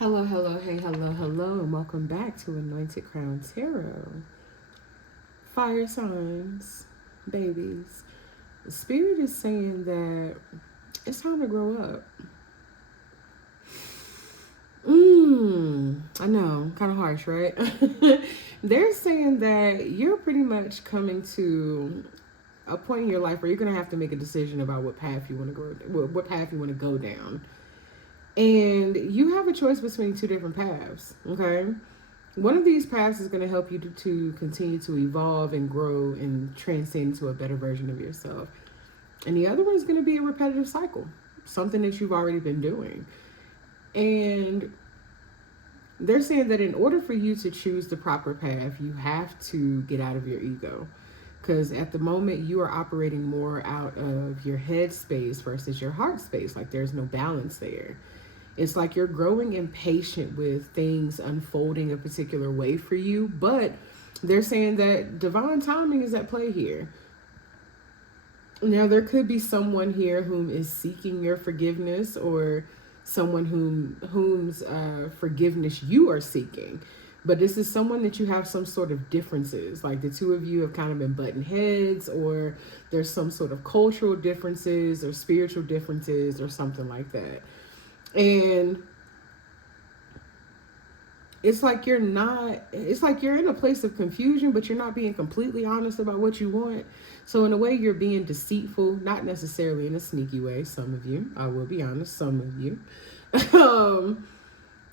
Hello, hello, hey, hello, and welcome back to Anointed Crown Tarot. Fire signs, babies. The spirit is saying that it's time to grow up. I know, kind of harsh, right? They're saying that you're pretty much coming to a point in your life where you're gonna have to make a decision about what path you want to go, what path you want to go down, and you have a choice between two different paths. Okay, one of these paths is going to help you to continue to evolve and grow and transcend to a better version of yourself. And the other one is going to be a repetitive cycle, something that you've already been doing. And they're saying that in order for you to choose the proper path, you have to get out of your ego. Because at the moment, you are operating more out of your head space versus your heart space. Like there's no balance there. It's like you're growing impatient with things unfolding a particular way for you, but they're saying that divine timing is at play here. Now, there could be someone here whom is seeking your forgiveness, or someone whom's forgiveness you are seeking. But this is someone that you have some sort of differences. Like the two of you have kind of been butting heads, or there's some sort of cultural differences or spiritual differences or something like that. And it's like you're in a place of confusion, but you're not being completely honest about what you want. So in a way, you're being deceitful, not necessarily in a sneaky way. Some of you, I will be honest, some of you.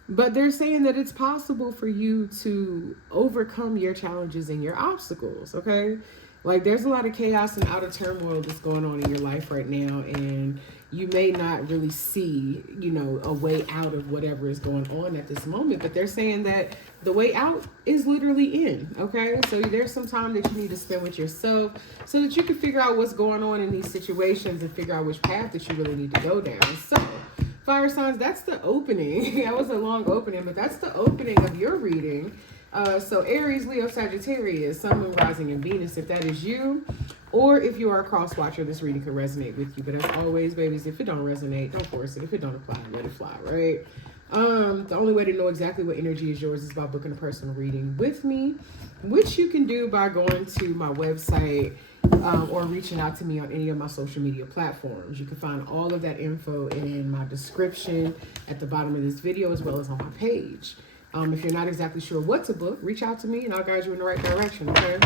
But they're saying that it's possible for you to overcome your challenges and your obstacles, okay? Like there's a lot of chaos and outer turmoil that's going on in your life right now, and you may not really see, a way out of whatever is going on at this moment, but they're saying that the way out is literally in, okay? So there's some time that you need to spend with yourself so that you can figure out what's going on in these situations and figure out which path that you really need to go down. So fire signs, that's the opening. That was a long opening, but that's the opening of your reading. So Aries, Leo, Sagittarius, Sun, Moon, Rising, and Venus, if that is you, or if you are a cross watcher, this reading could resonate with you. But as always, babies, if it don't resonate, don't force it. If it don't apply, let it fly, right? The only way to know exactly what energy is yours is by booking a personal reading with me, which you can do by going to my website or reaching out to me on any of my social media platforms. You can find all of that info in my description at the bottom of this video, as well as on my page. If you're not exactly sure what to book, reach out to me and I'll guide you in the right direction, okay?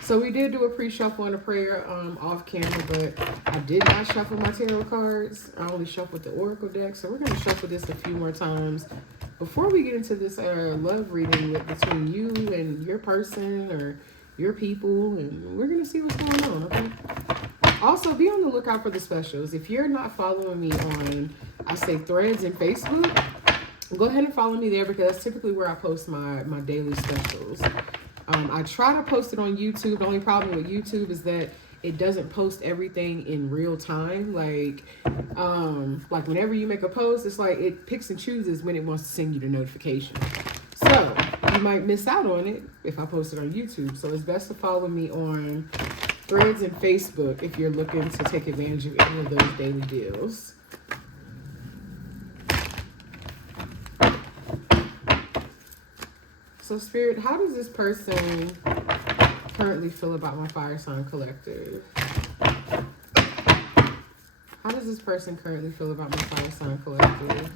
So we did do a pre-shuffle and a prayer off camera, but I did not shuffle my tarot cards. I only shuffled the Oracle deck. So we're going to shuffle this a few more times before we get into this love reading between you and your person or your people. And we're going to see what's going on, okay? Also, be on the lookout for the specials. If you're not following me on, I say Threads and Facebook, go ahead and follow me there, because that's typically where I post my daily specials. I try to post it on YouTube. The only problem with YouTube is that it doesn't post everything in real time. Like whenever you make a post, it's like it picks and chooses when it wants to send you the notification. So you might miss out on it if I post it on YouTube. So it's best to follow me on Threads and Facebook if you're looking to take advantage of any of those daily deals. So Spirit, how does this person currently feel about my fire sign collective? How does this person currently feel about my fire sign collective?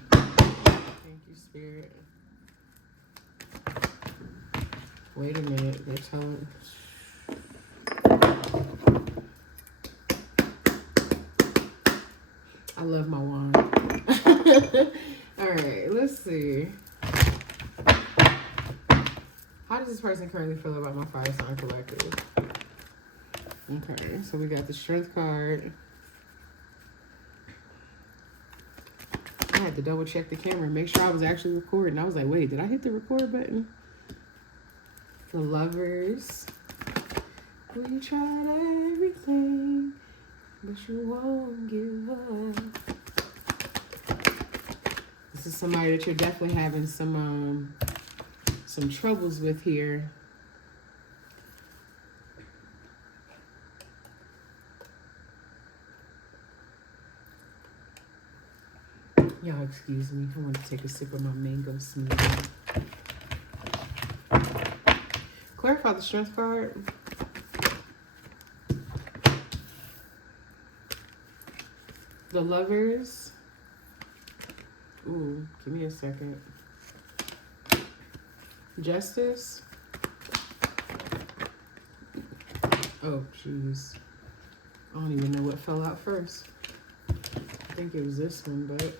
Thank you, Spirit. Wait a minute. They're telling... I love my wand. All right, let's see. How does this person currently feel about my fire sign collective? Okay, so we got the Strength card. I had to double check the camera and make sure I was actually recording. I was like, wait, did I hit the record button? The Lovers. Well, you tried everything, but you won't give up. This is somebody that you're definitely having some troubles with here. Y'all excuse me. I want to take a sip of my mango smoothie. Clarify the strength card. The Lovers. Ooh, give me a second. Justice. Oh, jeez. I don't even know what fell out first. I think it was this one, but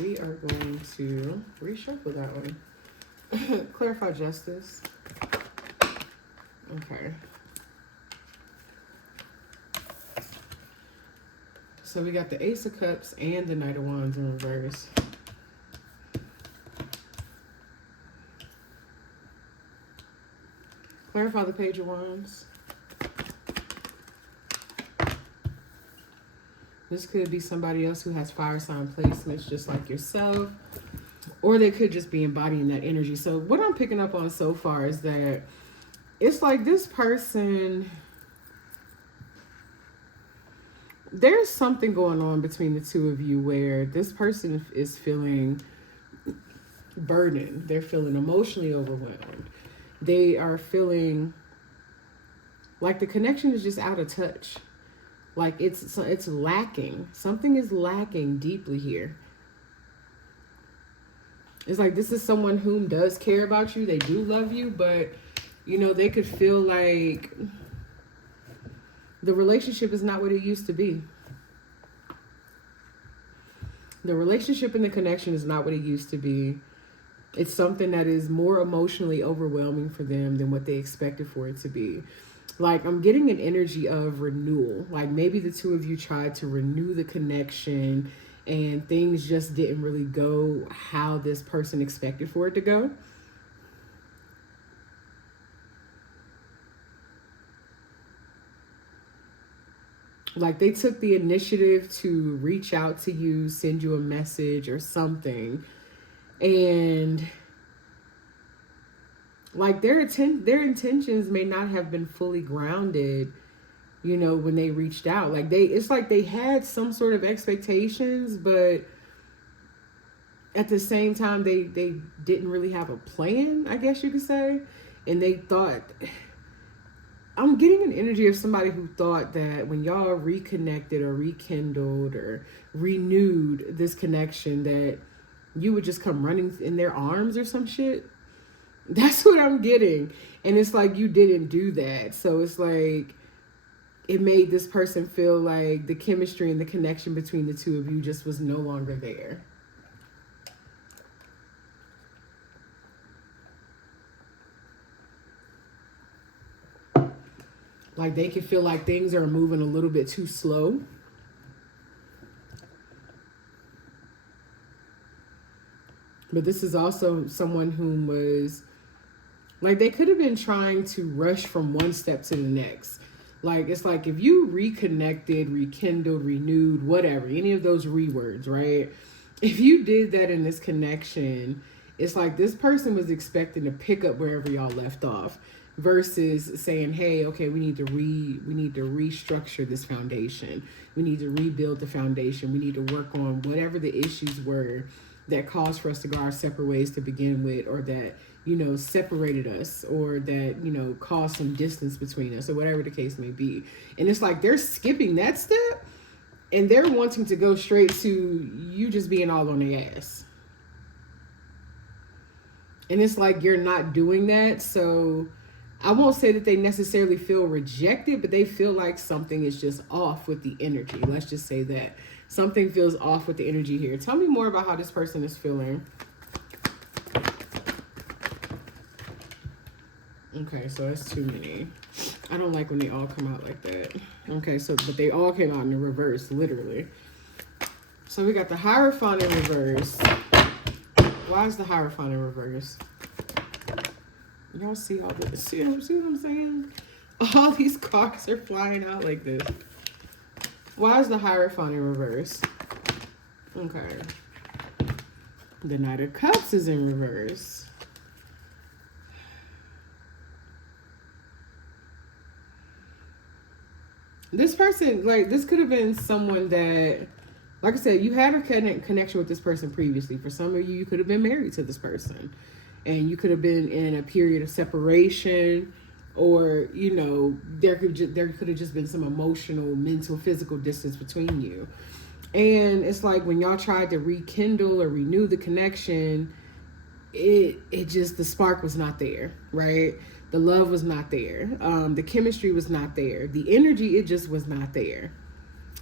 we are going to reshuffle that one. Clarify Justice. Okay. So we got the Ace of Cups and the Knight of Wands in reverse. Clarify the Page of Wands. This could be somebody else who has fire sign placements just like yourself. Or they could just be embodying that energy. So what I'm picking up on so far is that it's like this person, there's something going on between the two of you where this person is feeling burdened. They're feeling emotionally overwhelmed. They are feeling like the connection is just out of touch. Like it's lacking. Something is lacking deeply here. It's like this is someone whom does care about you. They do love you, but, you know, they could feel like the relationship is not what it used to be. The relationship and the connection is not what it used to be. It's something that is more emotionally overwhelming for them than what they expected for it to be. Like, I'm getting an energy of renewal. Like, maybe the two of you tried to renew the connection and things just didn't really go how this person expected for it to go. Like, they took the initiative to reach out to you, send you a message or something. And like their intentions may not have been fully grounded, you know, when they reached out. Like it's like they had some sort of expectations, but at the same time they didn't really have a plan, I guess you could say. And they thought, I'm getting an energy of somebody who thought that when y'all reconnected or rekindled or renewed this connection, that you would just come running in their arms or some shit. That's what I'm getting. And it's like you didn't do that. So it's like it made this person feel like the chemistry and the connection between the two of you just was no longer there. Like they can feel like things are moving a little bit too slow. But this is also someone who was, like, they could have been trying to rush from one step to the next. Like, it's like if you reconnected, rekindled, renewed, whatever, any of those rewords, right? If you did that in this connection, it's like this person was expecting to pick up wherever y'all left off versus saying, hey, okay, we need to restructure this foundation. We need to rebuild the foundation. We need to work on whatever the issues were that caused for us to go our separate ways to begin with, or that, you know, separated us, or that, you know, caused some distance between us, or whatever the case may be. And it's like they're skipping that step and they're wanting to go straight to you just being all on their ass. And it's like you're not doing that. So I won't say that they necessarily feel rejected, but they feel like something is just off with the energy. Let's just say that. Something feels off with the energy here. Tell me more about how this person is feeling. Okay, so that's too many. I don't like when they all come out like that. Okay, so, but they all came out in the reverse, literally. So we got the Hierophant in reverse. Why is the Hierophant in reverse? Y'all see all this? See what I'm saying? All these cards are flying out like this. Why is the Hierophant in reverse? Okay. The Knight of Cups is in reverse. This person, like, this could have been someone that, like I said, you had a connection with this person previously. For some of you, you could have been married to this person, and you could have been in a period of separation, or you know, there could have just been some emotional, mental, physical distance between you. And it's like when y'all tried to rekindle or renew the connection, it just, the spark was not there, right? The love was not there. The chemistry was not there. The energy, it just was not there.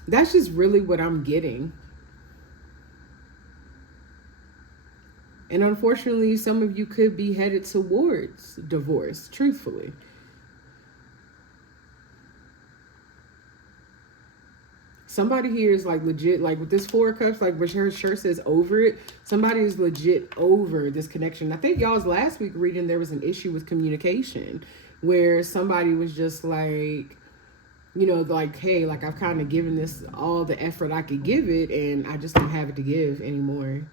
That's just really what I'm getting. And unfortunately, some of you could be headed towards divorce, truthfully. Somebody here is like legit, like with this 4 of Cups, like where her shirt says over it, somebody is legit over this connection. I think y'all's last week reading, there was an issue with communication where somebody was just like, you know, like, hey, like I've kind of given this all the effort I could give it and I just don't have it to give anymore.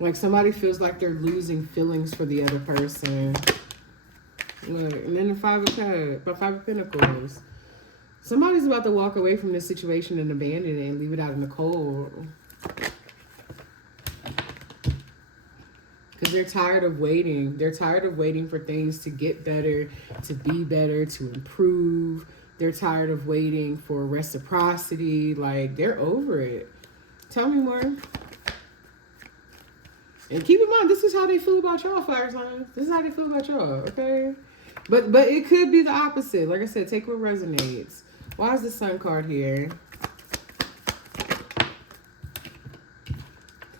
Like somebody feels like they're losing feelings for the other person. Look, and then the 5 of Pentacles. Somebody's about to walk away from this situation and abandon it and leave it out in the cold. Because they're tired of waiting. They're tired of waiting for things to get better, to be better, to improve. They're tired of waiting for reciprocity. Like, they're over it. Tell me more. And keep in mind, this is how they feel about y'all, fire signs. This is how they feel about y'all, okay? But it could be the opposite. Like I said, take what resonates. Why is the Sun card here?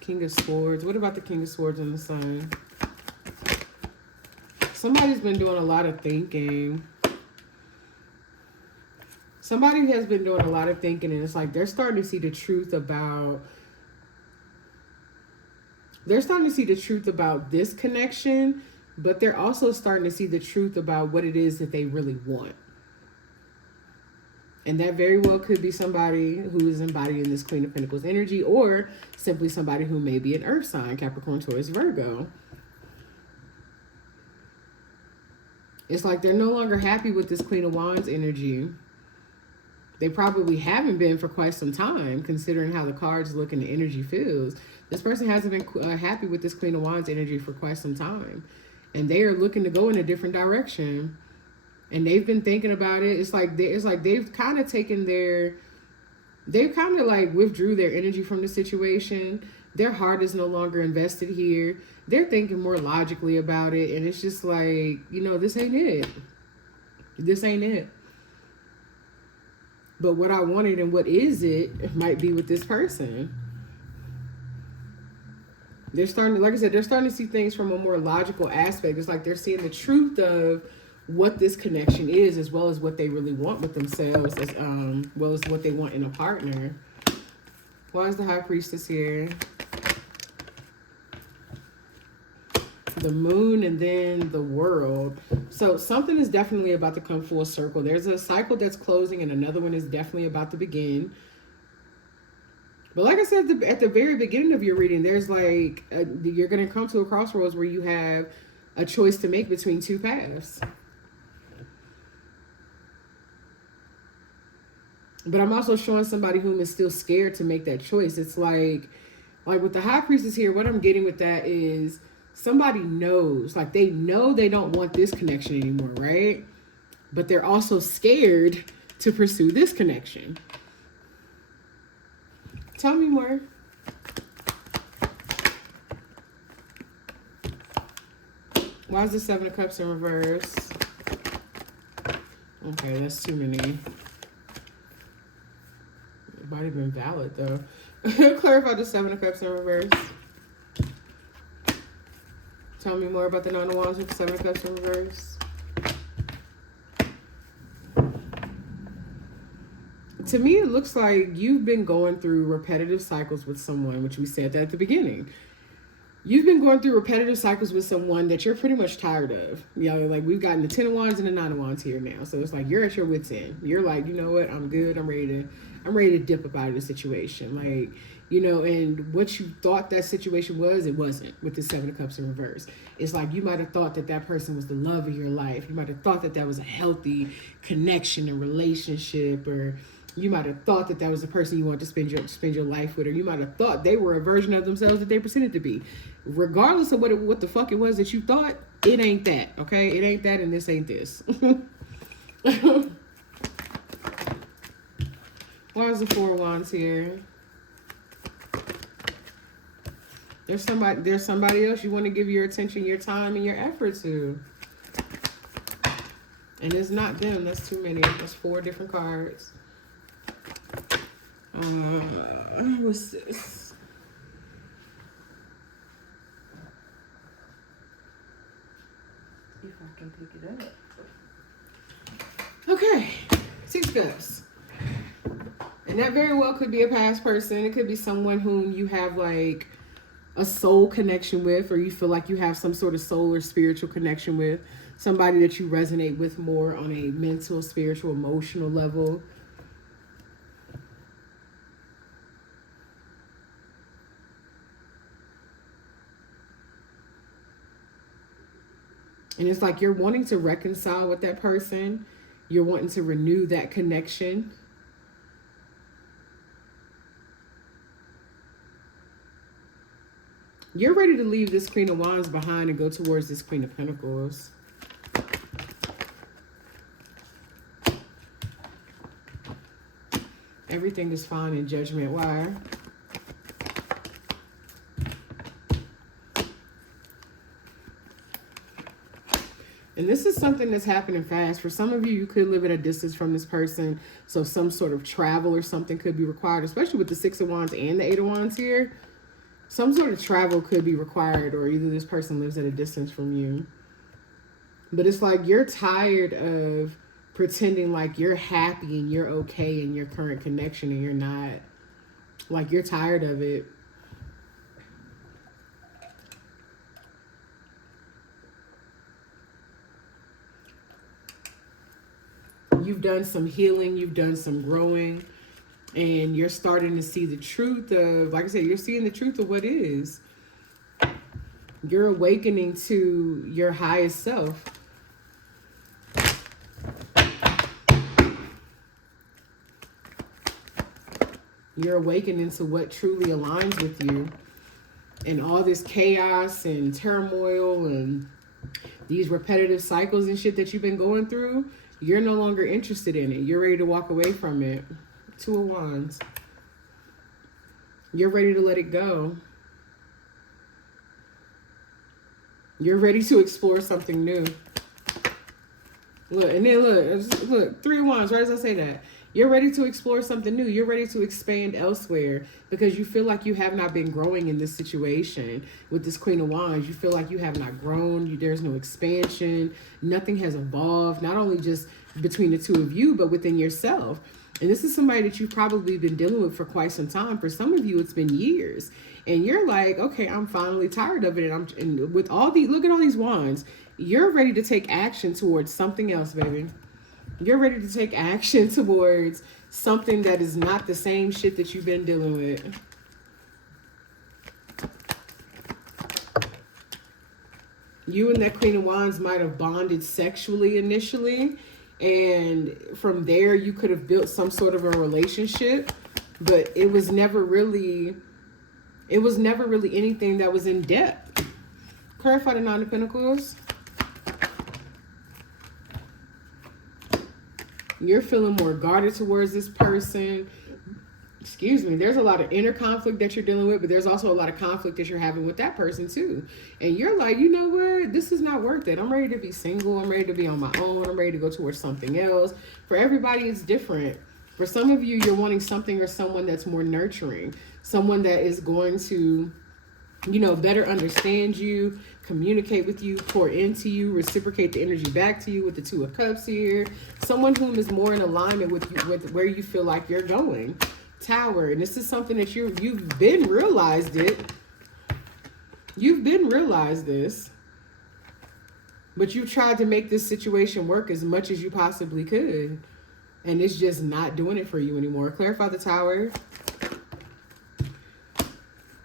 King of Swords. What about the King of Swords and the Sun? Somebody's been doing a lot of thinking. Somebody has been doing a lot of thinking, and it's like they're starting to see the truth about... They're starting to see the truth about this connection, but they're also starting to see the truth about what it is that they really want. And that very well could be somebody who is embodying this Queen of Pentacles energy, or simply somebody who may be an earth sign, Capricorn, Taurus, Virgo. It's like they're no longer happy with this Queen of Wands energy. They probably haven't been for quite some time, considering how the cards look and the energy feels. This person hasn't been happy with this Queen of Wands energy for quite some time. And they are looking to go in a different direction. And they've been thinking about it. It's like they've kind of taken they've kind of like withdrew their energy from the situation. Their heart is no longer invested here. They're thinking more logically about it. And it's just like, you know, this ain't it. This ain't it. But what I wanted and what is it might be with this person. They're starting, like I said, they're starting to see things from a more logical aspect. It's like they're seeing the truth of what this connection is, as well as what they really want with themselves, as well as what they want in a partner. Why is the High Priestess here? The Moon and then the World. So something is definitely about to come full circle. There's a cycle that's closing and another one is definitely about to begin. But like I said at the very beginning of your reading, there's like, you're going to come to a crossroads where you have a choice to make between two paths. But I'm also showing somebody whom is still scared to make that choice. It's like with the High Priestess here, what I'm getting with that is somebody knows, like they know they don't want this connection anymore, right? But they're also scared to pursue this connection. Tell me more. Why is the Seven of Cups in reverse? Okay, that's too many. It might have been valid though. Clarify the Seven of Cups in reverse. Tell me more about the Nine of Wands with the Seven of Cups in reverse. To me, it looks like you've been going through repetitive cycles with someone, which we said that at the beginning. You've been going through repetitive cycles with someone that you're pretty much tired of. You know, like we've gotten the 10 of Wands and the 9 of Wands here now. So it's like you're at your wit's end. You're like, you know what, I'm good. I'm ready to dip up out of the situation. Like, you know, and what you thought that situation was, it wasn't with the 7 of Cups in reverse. It's like you might have thought that that person was the love of your life. You might have thought that that was a healthy connection and relationship, or you might have thought that that was the person you want to spend your life with, or you might have thought they were a version of themselves that they pretended to be. Regardless of what the fuck it was that you thought, it ain't that, okay? It ain't that, and this ain't this. Why is the 4 of Wands here? There's somebody else you want to give your attention, your time, and your effort to. And it's not them. That's too many. That's 4 different cards. What's this? If I can pick it up. Okay. 6 Cups. And that very well could be a past person. It could be someone whom you have like a soul connection with, or you feel like you have some sort of soul or spiritual connection with. Somebody that you resonate with more on a mental, spiritual, emotional level. And it's like you're wanting to reconcile with that person. You're wanting to renew that connection. You're ready to leave this Queen of Wands behind and go towards this Queen of Pentacles. Everything is fine in Judgment. Why? And this is something that's happening fast. For some of you, you could live at a distance from this person. So some sort of travel or something could be required, especially with the 6 of Wands and the 8 of Wands here. Some sort of travel could be required, or either this person lives at a distance from you. But it's like you're tired of pretending like you're happy and you're okay in your current connection, and you're not. Like, you're tired of it. You've done some healing, you've done some growing, and you're starting to see the truth of, like I said, you're seeing the truth of what is. You're awakening to your highest self. You're awakening to what truly aligns with you. And all this chaos and turmoil and these repetitive cycles and shit that you've been going through, you're no longer interested in it. You're ready to walk away from it. 2 of Wands. You're ready to let it go. You're ready to explore something new. Look, and then look, 3 of Wands. Why does I say that? You're ready to explore something new. You're ready to expand elsewhere because you feel like you have not been growing in this situation. With this Queen of Wands, you feel like you have not grown. There's no expansion. Nothing has evolved, not only just between the 2 of you, but within yourself. And this is somebody that you've probably been dealing with for quite some time. For some of you, it's been years. And you're like, okay, I'm finally tired of it. And with all the, look at all these wands. You're ready to take action towards something else, baby. You're ready to take action towards something that is not the same shit that you've been dealing with. You and that Queen of Wands might have bonded sexually initially. And from there, you could have built some sort of a relationship. But it was never really anything that was in depth. Clarify the 9 of Pentacles. You're feeling more guarded towards this person. Excuse me. There's a lot of inner conflict that you're dealing with, but there's also a lot of conflict that you're having with that person too. And you're like, you know what? This is not worth it. I'm ready to be single. I'm ready to be on my own. I'm ready to go towards something else. For everybody, it's different. For some of you, you're wanting something or someone that's more nurturing. Someone that is going to, you know, better understand you, communicate with you, pour into you, reciprocate the energy back to you with the 2 of Cups here. Someone whom is more in alignment with you, with where you feel like you're going. Tower. And this is something that you've been realized it. You've been realized this, but you tried to make this situation work as much as you possibly could, and it's just not doing it for you anymore. Clarify the Tower.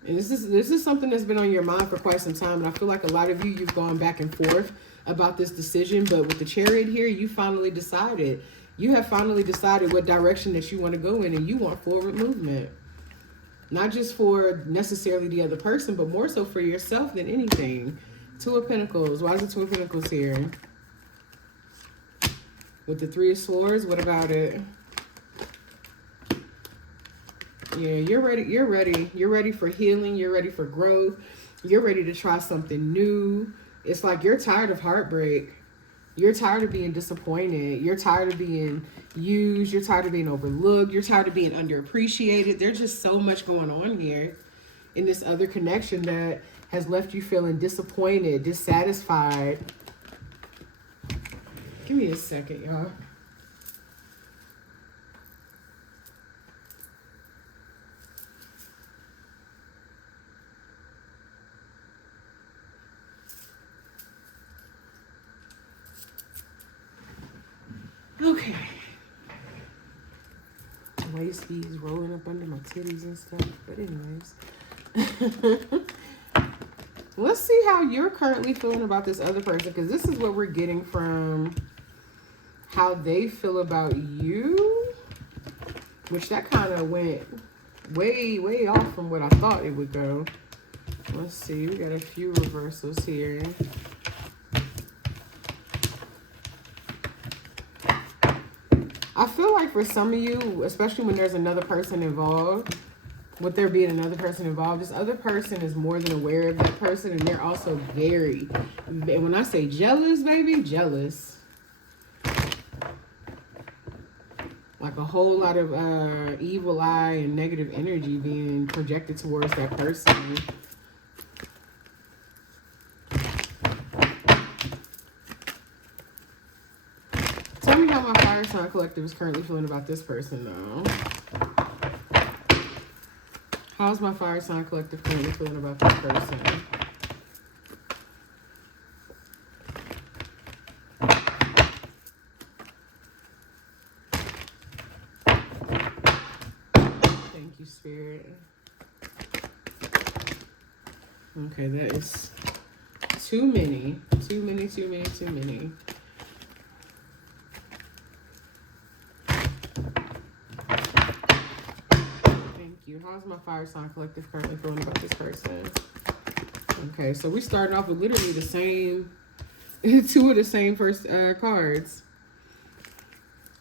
And this is something that's been on your mind for quite some time, and I feel like a lot of you, you've gone back and forth about this decision, but with the Chariot here, you finally decided. You have finally decided what direction that you want to go in, and you want forward movement. Not just for necessarily the other person, but more so for yourself than anything. Two of Pentacles. Why is the Two of Pentacles here? With the Three of Swords, what about it? Yeah, you're ready. You're ready. You're ready for healing. You're ready for growth. You're ready to try something new. It's like you're tired of heartbreak. You're tired of being disappointed. You're tired of being used. You're tired of being overlooked. You're tired of being underappreciated. There's just so much going on here in this other connection that has left you feeling disappointed, dissatisfied. Give me a second, y'all. Okay. Waist beads rolling up under my titties and stuff. But anyways. Let's see how you're currently feeling about this other person. Because this is what we're getting from how they feel about you. Which that kind of went way, way off from what I thought it would go. Let's see. We got a few reversals here. I feel like for some of you, especially when there's another person involved, with there being another person involved, this other person is more than aware of that person, and they're also very, when I say jealous, baby, jealous. Like a whole lot of evil eye and negative energy being projected towards that person. Tell me how my fire sign collective is currently feeling about this person, though. How's my fire sign collective currently feeling about this person? Thank you, Spirit. Okay, that is too many. Too many, too many, too many. How's my fire sign collective currently feeling about this person? Okay, so we started off with literally the same, two of the same first cards.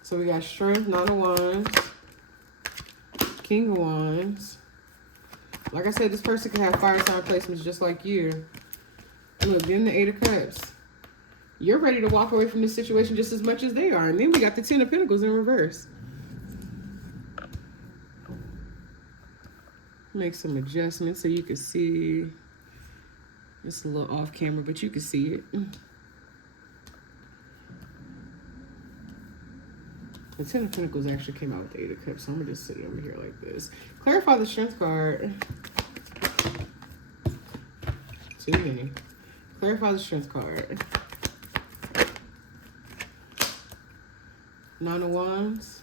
So we got Strength, Nine of Wands, King of Wands. Like I said, this person can have fire sign placements just like you. Look, then the Eight of Cups. You're ready to walk away from this situation just as much as they are. And then we got the Ten of Pentacles in reverse. Make some adjustments so you can see. It's a little off camera, but you can see it. The Ten of Pentacles actually came out with the Eight of Cups, so I'm going to just sit it over here like this. Clarify the Strength card. Too many. Clarify the Strength card. Nine of Wands.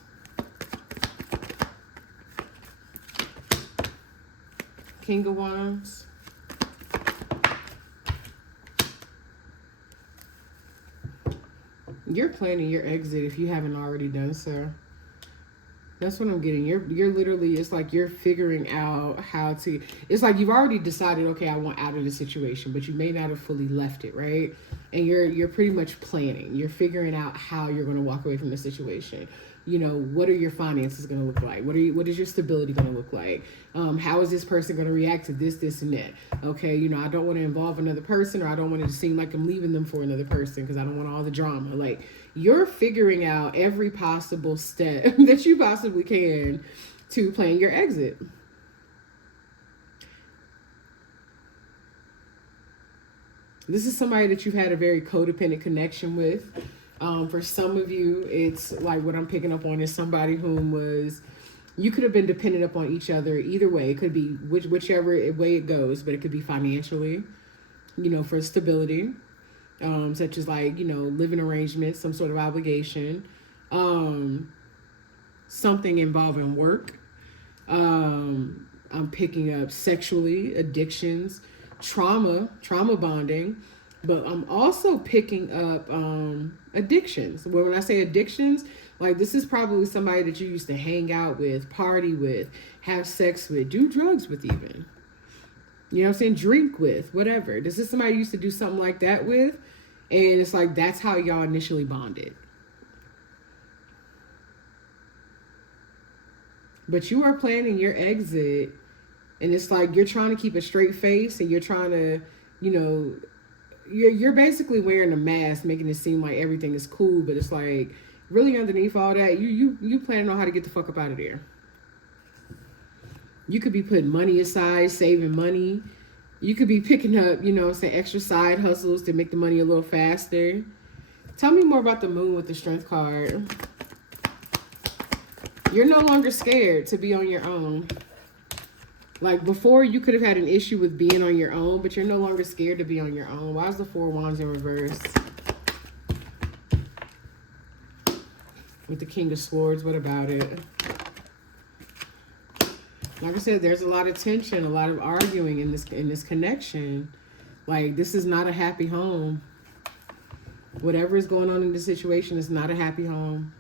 King of Wands. You're planning your exit if you haven't already done so. That's what I'm getting. You're literally, it's like you're figuring out how to, it's like you've already decided, okay, I want out of the situation, but you may not have fully left it, right? And you're pretty much planning. You're figuring out how you're going to walk away from the situation. You know, what are your finances going to look like? What is your stability going to look like? How is this person going to react to this, and that? Okay, you know, I don't want to involve another person, or I don't want it to seem like I'm leaving them for another person because I don't want all the drama. Like, you're figuring out every possible step that you possibly can to plan your exit. This is somebody that you've had a very codependent connection with. For some of you, it's like what I'm picking up on is somebody whom was You could have been dependent upon each other either way. It could be whichever way it goes, but it could be financially, for stability, such as like, living arrangements, some sort of obligation, something involving work. I'm picking up sexually, addictions, trauma bonding, but I'm also picking up addictions. Well, when I say addictions, like this is probably somebody that you used to hang out with, party with, have sex with, do drugs with even. You know what I'm saying? Drink with, whatever. This is somebody you used to do something like that with, and it's like that's how y'all initially bonded. But you are planning your exit, and it's like you're trying to keep a straight face, and you're trying to, you're basically wearing a mask, making it seem like everything is cool, but it's like really underneath all that, you planning on how to get the fuck up out of there. You could be putting money aside, saving money. You could be picking up, extra side hustles to make the money a little faster. Tell me more about the moon with the strength card. You're no longer scared to be on your own. Like before, you could have had an issue with being on your own, but you're no longer scared to be on your own. Why is the 4 Wands in reverse? With the King of Swords, what about it? Like I said, there's a lot of tension, a lot of arguing in this connection. Like this is not a happy home. Whatever is going on in this situation is not a happy home.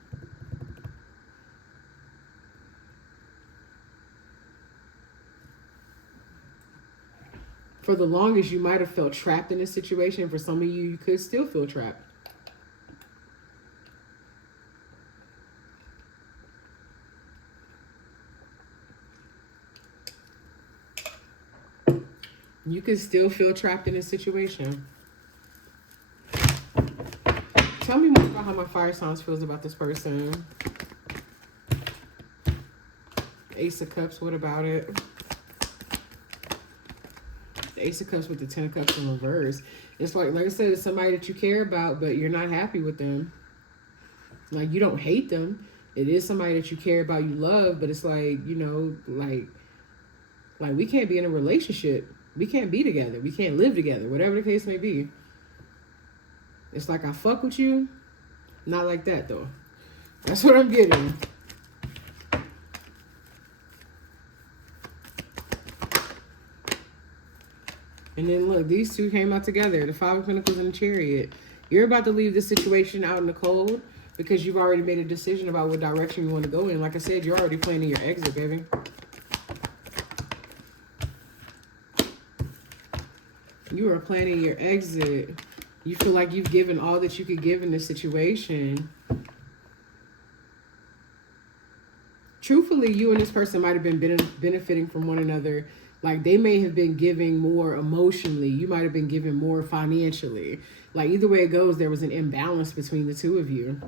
For the longest, you might have felt trapped in this situation. For some of you, you could still feel trapped. You can still feel trapped in this situation. Tell me more about how my fire signs feels about this person. Ace of Cups, what about it? The Ace of Cups with the 10 of Cups in reverse. It's like I said, it's somebody that you care about, but you're not happy with them. Like, you don't hate them. It is somebody that you care about, you love, but it's like, like we can't be in a relationship. We can't be together. We can't live together, whatever the case may be. It's like I fuck with you. Not like that, though. That's what I'm getting. And then look, these two came out together. The 5 of Pentacles and the Chariot. You're about to leave this situation out in the cold because you've already made a decision about what direction you want to go in. Like I said, you're already planning your exit, baby. You are planning your exit. You feel like you've given all that you could give in this situation. Truthfully, you and this person might have been benefiting from one another. Like, they may have been giving more emotionally. You might have been giving more financially. Like, either way it goes, there was an imbalance between the two of you.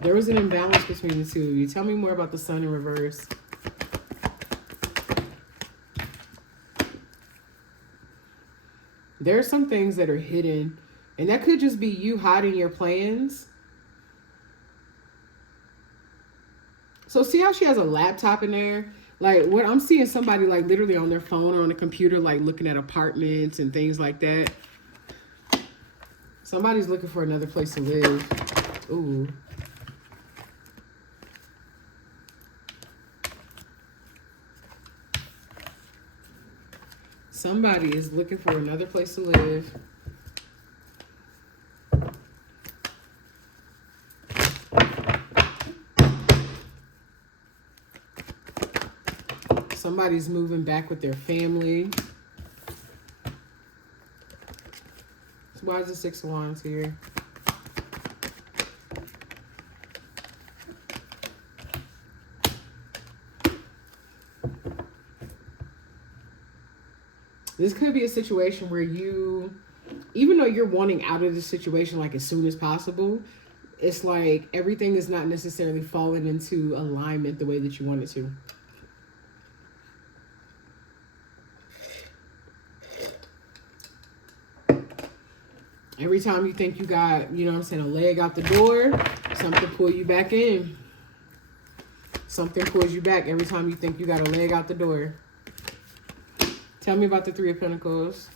There was an imbalance between the two of you. Tell me more about the Sun in reverse. There are some things that are hidden, and that could just be you hiding your plans. So see how she has a laptop in there? Like, what I'm seeing, somebody like literally on their phone or on a computer, like looking at apartments and things like that. Somebody's looking for another place to live. Ooh. Somebody is looking for another place to live. Somebody's moving back with their family. So why is the 6 of Wands here? This could be a situation where you, even though you're wanting out of the situation like as soon as possible, it's like everything is not necessarily falling into alignment the way that you want it to. Every time you think you got, you know what I'm saying, a leg out the door, something pull you back in. Something pulls you back every time you think you got a leg out the door. Tell me about the Three of Pentacles.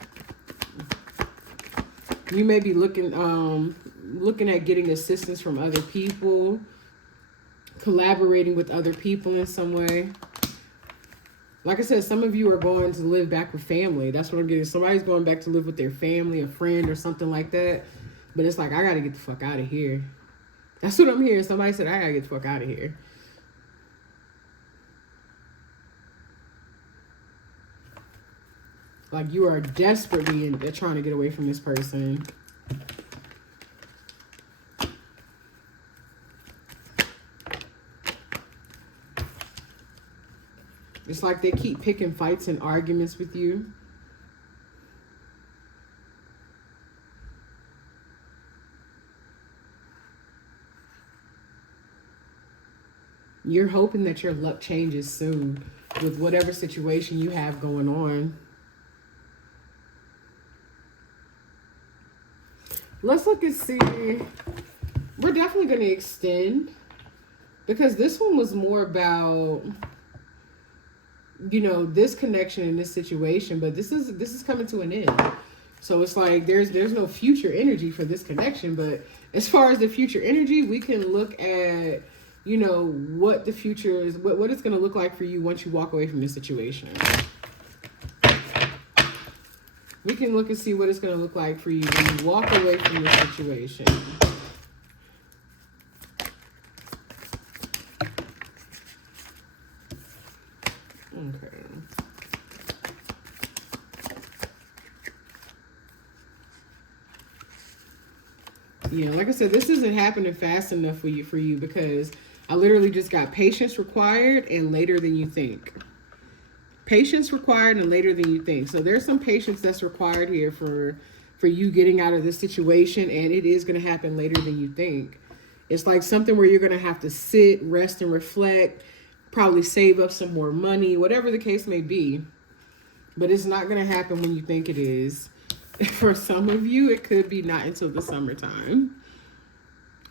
You may be looking at getting assistance from other people, collaborating with other people in some way. Like I said, some of you are going to live back with family. That's what I'm getting. Somebody's going back to live with their family, a friend or something like that. But it's like, I got to get the fuck out of here. That's what I'm hearing. Somebody said, I got to get the fuck out of here. Like you are desperately trying to get away from this person. It's like they keep picking fights and arguments with you. You're hoping that your luck changes soon with whatever situation you have going on. Let's look and see. We're definitely going to extend because this one was more about, you know, this connection in this situation, but this is coming to an end. So it's like there's no future energy for this connection, but as far as the future energy, we can look at, you know, what the future is, what it's going to look like for you once you walk away from this situation. We can look and see what it's going to look like for you when you walk away from this situation. Okay. Yeah, like I said, this isn't happening fast enough for you because I literally just got patience required and later than you think. Patience required and later than you think. So there's some patience that's required here for you getting out of this situation, and it is going to happen later than you think. It's like something where you're going to have to sit, rest, and reflect, probably save up some more money, whatever the case may be. But it's not going to happen when you think it is. For some of you, it could be not until the summertime.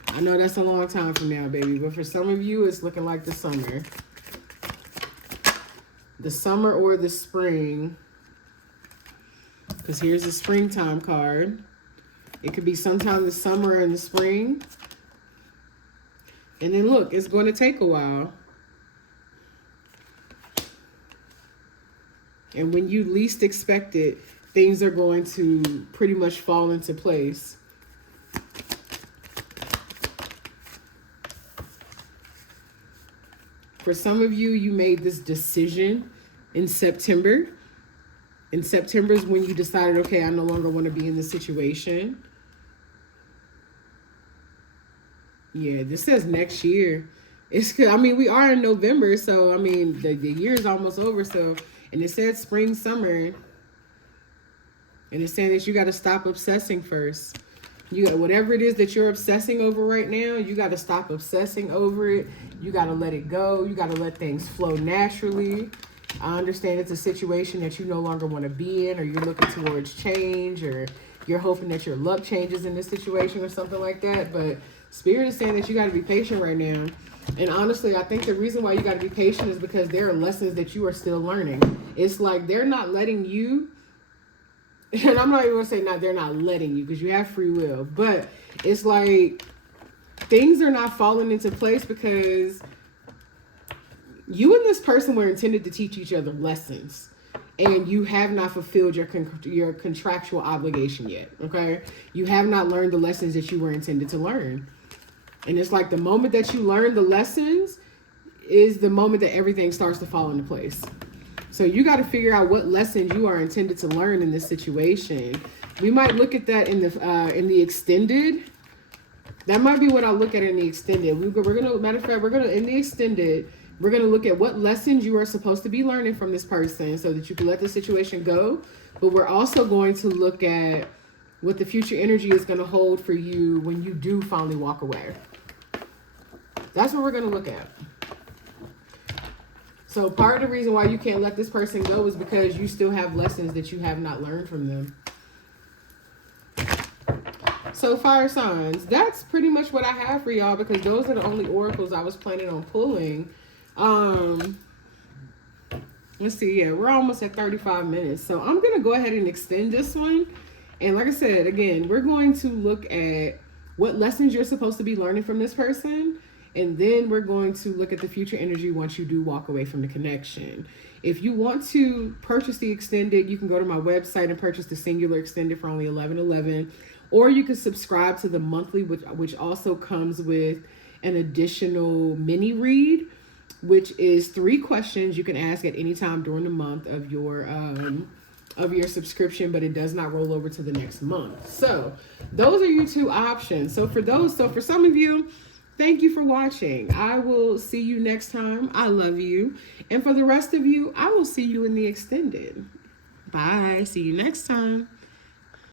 I know that's a long time from now, baby, but for some of you, it's looking like the summer. The summer or the spring. Because here's the springtime card. It could be sometime this summer or in the spring. And then look, it's going to take a while. And when you least expect it, things are going to pretty much fall into place. For some of you, you made this decision in September. In September is when you decided, okay, I no longer want to be in this situation. Yeah, this says next year. I mean, we are in November, so I mean, the year is almost over. So, and it said spring, summer. And it's saying that you got to stop obsessing first. You got whatever it is that you're obsessing over right now, you got to stop obsessing over it. You got to let it go. You got to let things flow naturally. I understand it's a situation that you no longer want to be in, or you're looking towards change, or you're hoping that your luck changes in this situation or something like that. But Spirit is saying that you got to be patient right now. And honestly, I think the reason why you got to be patient is because there are lessons that you are still learning. It's like they're not letting you. And I'm not even going to say they're not letting you because you have free will. But it's like things are not falling into place because you and this person were intended to teach each other lessons. And you have not fulfilled your contractual obligation yet, okay? You have not learned the lessons that you were intended to learn. And it's like the moment that you learn the lessons is the moment that everything starts to fall into place. So you got to figure out what lessons you are intended to learn in this situation. We might look at that in the extended. That might be what I'll look at in the extended. We're gonna, matter of fact, in the extended, we're gonna look at what lessons you are supposed to be learning from this person, so that you can let the situation go. But we're also going to look at what the future energy is going to hold for you when you do finally walk away. That's what we're going to look at. So part of the reason why you can't let this person go is because you still have lessons that you have not learned from them. So fire signs, that's pretty much what I have for y'all, because those are the only oracles I was planning on pulling. Let's see, yeah, we're almost at 35 minutes. So I'm going to go ahead and extend this one. And like I said, again, we're going to look at what lessons you're supposed to be learning from this person. And then we're going to look at the future energy once you do walk away from the connection. If you want to purchase the extended, you can go to my website and purchase the singular extended for only $11.11. Or you can subscribe to the monthly, which also comes with an additional mini read, which is 3 questions you can ask at any time during the month of your subscription, but it does not roll over to the next month. So those are your 2 options. So for some of you, thank you for watching. I will see you next time. I love you. And for the rest of you, I will see you in the extended. Bye. See you next time.